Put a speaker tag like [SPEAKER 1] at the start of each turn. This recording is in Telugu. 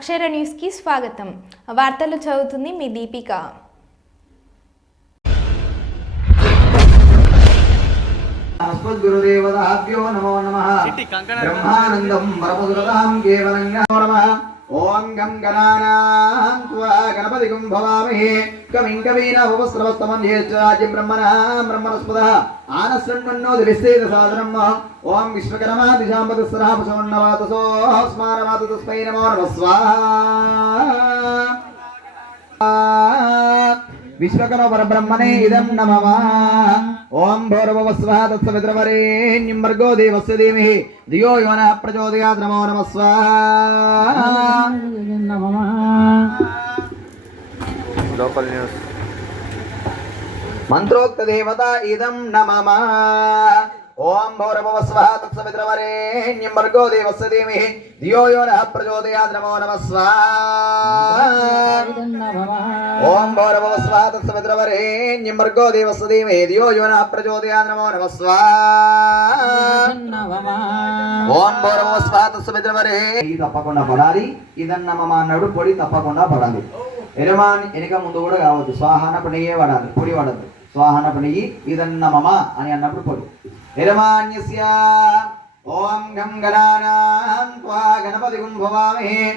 [SPEAKER 1] అక్షర న్యూస్కి స్వాగతం. వార్తలు చదువుతుంది మీ దీపిక.
[SPEAKER 2] బ్రహ్మానందం కేవలం నమో నమ. ఓం గణపతికం భవామహే కవిం కవీనా ఉపస్రవస్తమం జ్యేష్ఠరాజ్య బ్రహ్మణ బ్రహ్మణస్పద. ఆనశృణ్వన్నో దివిస్తేత సాధనం ఓం విశ్వకర్మా దిశాంబత స్రాప సమన్నవాత సోహస్మారవాత తస్మై నమో నమ. స్వాహ. విశ్వకర్మ పరబ్రహ్మణే ఇదం నమమ ఓం భోరవస్వ తత్సవిద్రవరేణ్యం వర్గో దేవస్య ధీమహి. ధియో యువన ప్రచోదయాత్ నమో నమ. స్వాహ.
[SPEAKER 3] లోకల్ న్యూస్
[SPEAKER 2] మంత్రోక్త దేవత ఇదం నమమ. ఓం భౌరవస్వ తత్సవిత్రవరేణ్యం భర్గో దేవస్య ధీమహి. ధియో యువన ప్రచోదయాత్ నమో నమః స్వాహా. ఓం భౌరవస్వ తత్సవిత్రవరేణ్యం భర్గో దేవస్య ధీమహి. ధియో యువన ప్రచోదయాత్ నమో నమః స్వాహా. ఓం భౌరవ స్వాత సుమిత్రవరే ఇది తప్పకుండా పడాలి. ఇదన్నమమ అన్నాడు పొడి తప్పకుండా పడాలి. ఎరమాన్ వెనక ముందు కూడా కావద్దు. స్వాహానపు నెయ్యే వాడాలి పొడి పడద్దు స్వాహానపు నెయ్యి ఇదన్నమమ అని అన్నప్పుడు పొడి. ఎరమాన్యస్య ఓం గం గణానాం త్వా గణపతి భవామహే